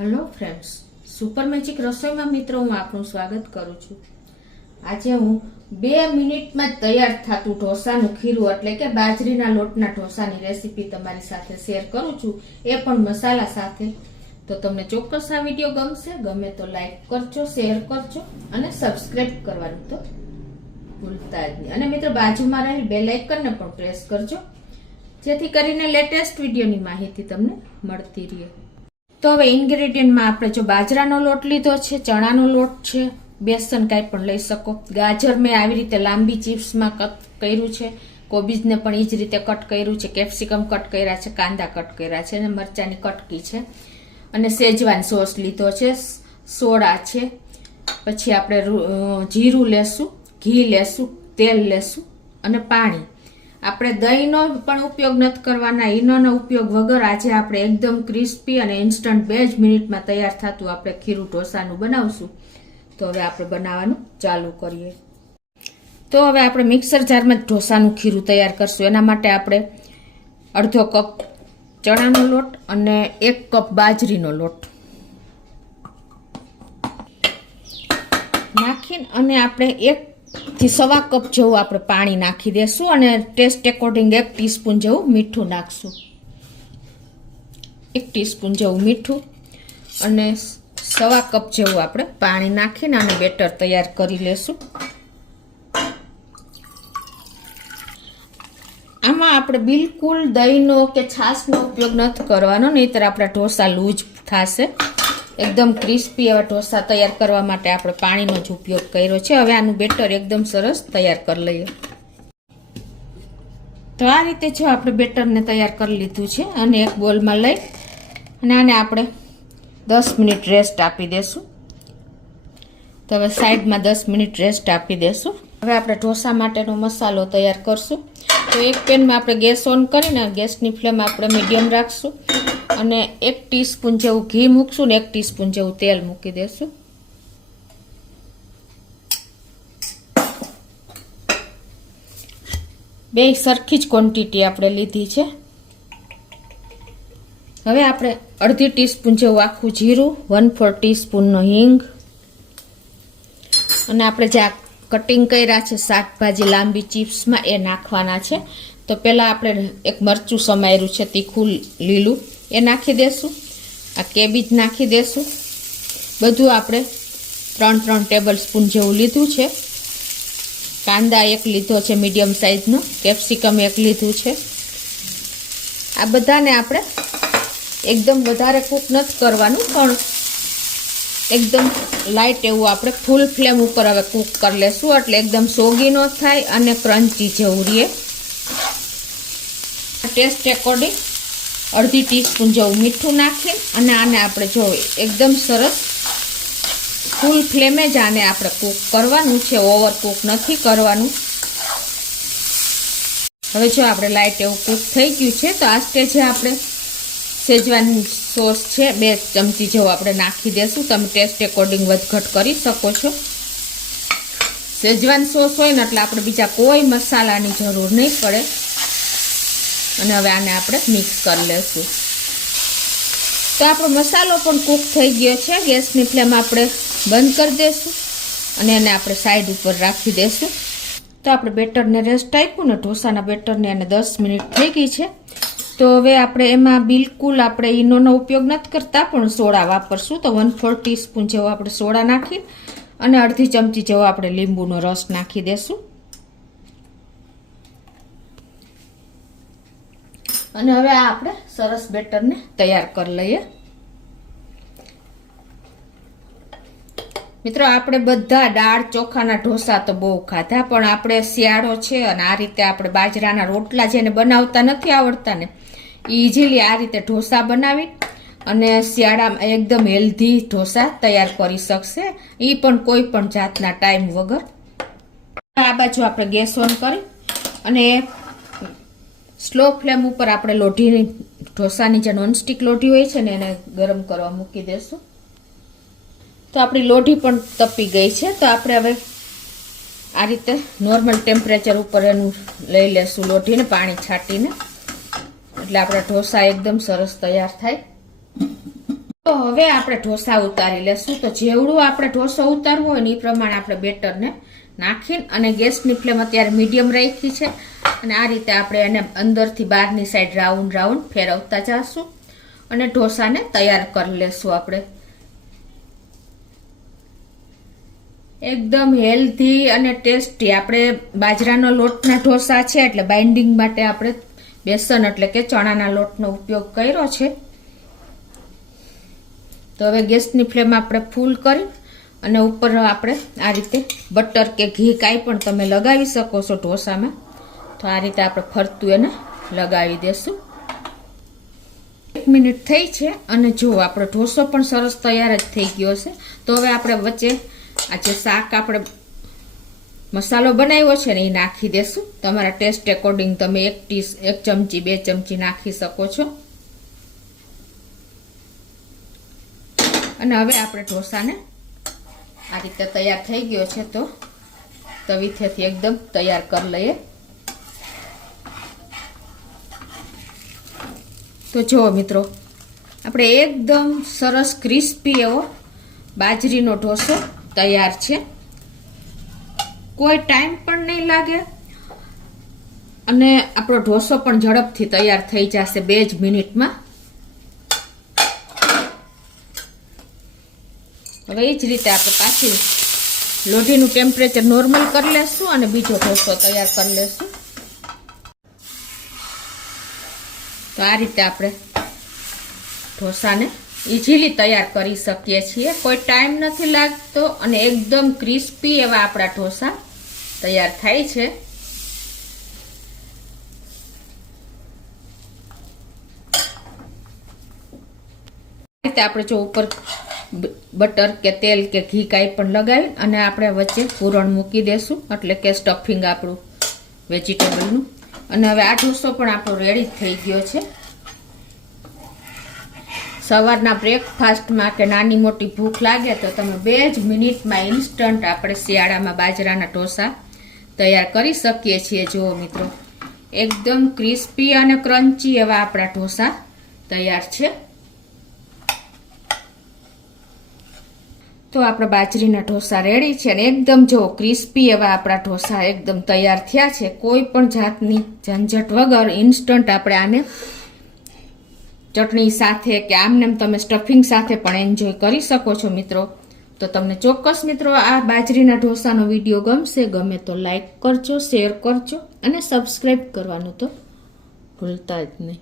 Hello friends, super magic રસોઈમાં મિત્રો હું આપનું સ્વાગત કરું છું. આજે હું 2 મિનિટમાં તૈયાર થતું ઢોસાનું ખીરું એટલે કે બાજરીના લોટના ઢોસાની રેસીપી તમારી સાથે શેર કરું છું, એ પણ મસાલા સાથે. તો તમને ચોક્કસ આ વિડીયો ગમશે. ગમે તો લાઈક કરજો, શેર કરજો અને સબસ્ક્રાઇબ કરવાનું તો ભૂલતા જ નહીં. અને મિત્રો બાજુમાં રહેલ બેલ આઇકનને પણ પ્રેસ કરજો, જેથી કરીને લેટેસ્ટ વિડીયોની માહિતી તમને મળતી રહે. તો હવે ઇન્ગ્રેડિયન્ટમાં આપણે જો બાજરાનો લોટ લીધો છે, ચણાનો લોટ છે, બેસન કાંઈ પણ લઈ શકો. ગાજર મેં આવી રીતે લાંબી ચિપ્સમાં કટ કર્યું છે, કોબીજને પણ એ જ રીતે કટ કર્યું છે, કેપ્સિકમ કટ કર્યા છે, કાંદા કટ કર્યા છે અને મરચાંની કટકી છે. અને શેજવાન સોસ લીધો છે, સોડા છે, પછી આપણે જીરું લેશું, ઘી લેશું, તેલ લેશું અને પાણી. આપણે દહીંનો પણ ઉપયોગ નથી કરવાના, ઈનોનો ઉપયોગ વગર આજે આપણે એકદમ ક્રિસ્પી અને ઇન્સ્ટન્ટ 2 જ મિનિટમાં તૈયાર થતું આપણે ખીરું ઢોસાનું બનાવશું. તો હવે આપણે બનાવવાનું ચાલુ કરીએ. તો હવે આપણે મિક્સર જારમાં ઢોસાનું ખીરું તૈયાર કરશું. એના માટે આપણે અડધો કપ ચણાનો લોટ અને 1 કપ બાજરીનો લોટ નાખીને અને આપણે 1 થી 1.25 કપ જેવું આપણે પાણી નાખી દેશું અને ટેસ્ટ એકોર્ડિંગ 1 ટીસ્પૂન જેવું મીઠું નાખશું. 1 ટીસ્પૂન જેવું મીઠું અને 1.25 કપ જેવું આપણે પાણી નાખીને આને બેટર તૈયાર કરી લેશું. આમાં આપણે બિલકુલ દહીંનો કે છાશનો ઉપયોગ નથી કરવાનો, નહીંતર આપણા ઢોસા લૂઝ થશે. એકદમ ક્રિસ્પી એવા ઢોસા તૈયાર કરવા માટે આપણે પાણીનો જ ઉપયોગ કર્યો છે. હવે આનું બેટર એકદમ સરસ તૈયાર કરી લઈએ. તો આ રીતે જો આપણે બેટરને તૈયાર કરી લીધું છે અને એક બોલમાં લઈ અને આને આપણે 10 મિનિટ રેસ્ટ આપી દેશું. તો હવે સાઈડમાં 10 મિનિટ રેસ્ટ આપી દેશું. હવે આપણે ઢોસા માટેનો મસાલો તૈયાર કરશું. તો એક પેનમાં આપણે ગેસ ઓન કરીને ગેસની ફ્લેમ આપણે મીડિયમ રાખશું અને 1 ટીસ્પૂન જેવું ઘી મૂકશું ને 1 ટીસ્પૂન જેવું તેલ મૂકી દેશું. બે સરખી જ ક્વોન્ટિટી આપણે લીધી છે. હવે આપણે અડધી ટીસ્પૂન જેવું આખું જીરું, 1/4 ટીસ્પૂનનો હિંગ અને આપણે જે કટિંગ કર્યા છે શાકભાજી લાંબી ચિપ્સમાં એ નાખવાના છે. તો પહેલાં આપણે એક મરચું સમાર્યું છે તીખું લીલું, એ નાખી દેશું. આ કેબીજ નાખી દેશું. બધું આપણે 3 ટેબલ સ્પૂન જેવું લીધું છે. કાંદા 1 લીધો છે મીડિયમ સાઇઝનો, કેપ્સિકમ 1 લીધું છે. આ બધાને આપણે એકદમ વધારે કૂક નથી કરવાનું, પણ એકદમ લાઇટ એવું આપણે ફૂલ ફ્લેમ ઉપર હવે કૂક કરી લેશું, એટલે એકદમ સોગી ન થાય અને ક્રન્ચી જેવું રહે. ટેસ્ટ એકોર્ડિંગ અડધી ટીસ્પૂન જેવું મીઠું નાખી અને આને આપણે જો એકદમ સરસ ફૂલ ફ્લેમે જ આને આપણે કૂક કરવાનું છે, ઓવર કૂક નથી કરવાનું. હવે જો આપણે લાઇટ એવું કૂક થઈ ગયું છે તો આ સ્ટેજે આપણે શેજવાન સોસ છે 2 ચમચી જેવું આપણે નાખી દેશું. તમે ટેસ્ટ એકોર્ડિંગ વધઘટ કરી શકો છો. શેજવાન સોસ હોય ને એટલે આપણે બીજા કોઈ મસાલાની જરૂર નહીં પડે. અને હવે આને આપણે મિક્સ કરી લેશું. તો આપણો મસાલો પણ કૂક થઈ ગયો છે. ગેસની ફ્લેમ આપણે બંધ કરી દઈશું અને એને આપણે સાઈડ ઉપર રાખી દઈશું. તો આપણે બેટરને રેસ્ટ આપ્યું ને, ઢોસાના બેટરને એને 10 મિનિટ થઈ ગઈ છે. તો હવે આપણે એમાં બિલકુલ આપણે ઈનોનો ઉપયોગ નથી કરતા, પણ સોડા વાપરશું. તો 1/4 ટીસ્પૂન જેવો આપણે સોડા નાખી અને અડધી ચમચી જેવો આપણે લીંબુનો રસ નાખી દેશું. અને હવે આ આપણે સરસ બેટરને તૈયાર કરી લઈએ. મિત્રો આપણે બધા દાળ ચોખાના ઢોસા તો બહુ ખાધા, પણ આપણે શિયાળો છે અને આ રીતે આપણે બાજરાના રોટલા જેને બનાવતા નથી આવડતા ને, ઇઝીલી આ રીતે ઢોસા બનાવી અને શિયાળામાં એકદમ હેલ્ધી ઢોસા તૈયાર કરી શકશે, એ પણ કોઈ પણ જાતના ટાઈમ વગર. આ બાજુ આપણે ગેસ ઓન કરી અને સ્લો ફ્લેમ ઉપર આપણે લોઢીની ઢોસાની જે નોનસ્ટિક લોઢી હોય છે ને એને ગરમ કરવા મૂકી દેશું. તો આપણી લોઢી પણ તપી ગઈ છે. તો આપણે હવે આ રીતે નોર્મલ ટેમ્પરેચર ઉપર એનું લઈ લેશું લોઢીને, પાણી છાંટીને, એટલે આપણા ઢોસા એકદમ સરસ તૈયાર થાય. તો તો હવે આપણે ઢોસા ઉતારી લેશું. તો જેવડું આપણે ઢોસો ઉતારવો હોય ને એ પ્રમાણે આપણે બેટરને નાખીને અને ગેસની ફ્લેમ અત્યારે મીડિયમ રાખી છે અને આ રીતે આપણે એને અંદરથી બહારની સાઈડ રાઉન્ડ રાઉન્ડ ફેરવતા જઈશું અને ઢોસાને તૈયાર કરી લેશું. આપણે એકદમ હેલ્ધી અને ટેસ્ટી આપણે બાજરાનો લોટના ઢોસા છે એટલે બાઇન્ડિંગ માટે આપણે બેસન એટલે કે ચણાના લોટનો ઉપયોગ કર્યો છે. તો હવે ગેસની ફ્લેમ આપણે ફૂલ કરી અને ઉપર આપણે આ રીતે બટર કે ઘી કાંઈ પણ તમે લગાવી શકો છો ઢોસામાં. તો આ રીતે આપણે ફરતું એને લગાવી દેશું. 1 મિનિટ થઈ છે અને જો આપણો ઢોસો પણ સરસ તૈયાર જ થઈ ગયો છે. તો હવે આપણે વચ્ચે આ જે શાક આપણે મસાલો બનાવ્યો છે ને એ નાખી દેશું. તમારા ટેસ્ટ એકોર્ડિંગ તમે 1 ચમચી 2 ચમચી નાખી શકો છો. અને હવે આપણે ઢોસાને આ રીતે તૈયાર થઈ ગયો છે તો તવીથેથી એકદમ તૈયાર કરી લઈએ. તો જુઓ મિત્રો, આપણે એકદમ સરસ ક્રિસ્પી એવો બાજરીનો ઢોસો તૈયાર છે. કોઈ ટાઈમ પણ નહીં લાગે અને આપણો ઢોસો પણ ઝડપથી તૈયાર થઈ જશે 2 જ મિનિટમાં. હવે એ જ રીતે આપણે પાછી લોઢીનું ટેમ્પરેચર નોર્મલ કરી લેશું અને બીજો ઢોસો તૈયાર કરી લેશું. તો આ રીતે આપણે ઢોસાને ઇઝીલી તૈયાર કરી શકીએ છીએ. કોઈ ટાઈમ નથી લાગતો અને એકદમ ક્રિસ્પી એવા આપણા ઢોસા તૈયાર થાય છે. આ રીતે આપણે જો ઉપર બટર કે તેલ કે ઘી કાંઈ પણ લગાવી અને આપણે વચ્ચે પૂરણ મૂકી દેશું એટલે કે સ્ટફિંગ આપણું વેજીટેબલનું. અને હવે આ ઢોસો પણ આપણો રેડી થઈ ગયો છે. સવારના બ્રેકફાસ્ટમાં કે નાની મોટી ભૂખ લાગે તો તમે 2 જ મિનિટમાં ઇન્સ્ટન્ટ આપણે શિયાળામાં બાજરાના ઢોસા તૈયાર કરી શકીએ છીએ. જુઓ મિત્રો, એકદમ ક્રિસ્પી અને ક્રન્ચી એવા આપણા ઢોસા તૈયાર છે. તો આપણા બાજરીના ઢોસા રેડી છે અને એકદમ જો ક્રિસ્પી એવા આપણા ઢોસા એકદમ તૈયાર થયા છે. કોઈ પણ જાતની ઝંઝટ વગર ઇન્સ્ટન્ટ આપણે આને ચટણી સાથે કે આમનેમ તમે સ્ટફિંગ સાથે પણ એન્જોય કરી શકો છો મિત્રો. તો તમને ચોક્કસ મિત્રો આ બાજરીના ઢોસાનો વિડીયો ગમશે. ગમે તો લાઈક કરજો, શેર કરજો અને સબસ્ક્રાઈબ કરવાનું તો ભૂલતા જ નહીં.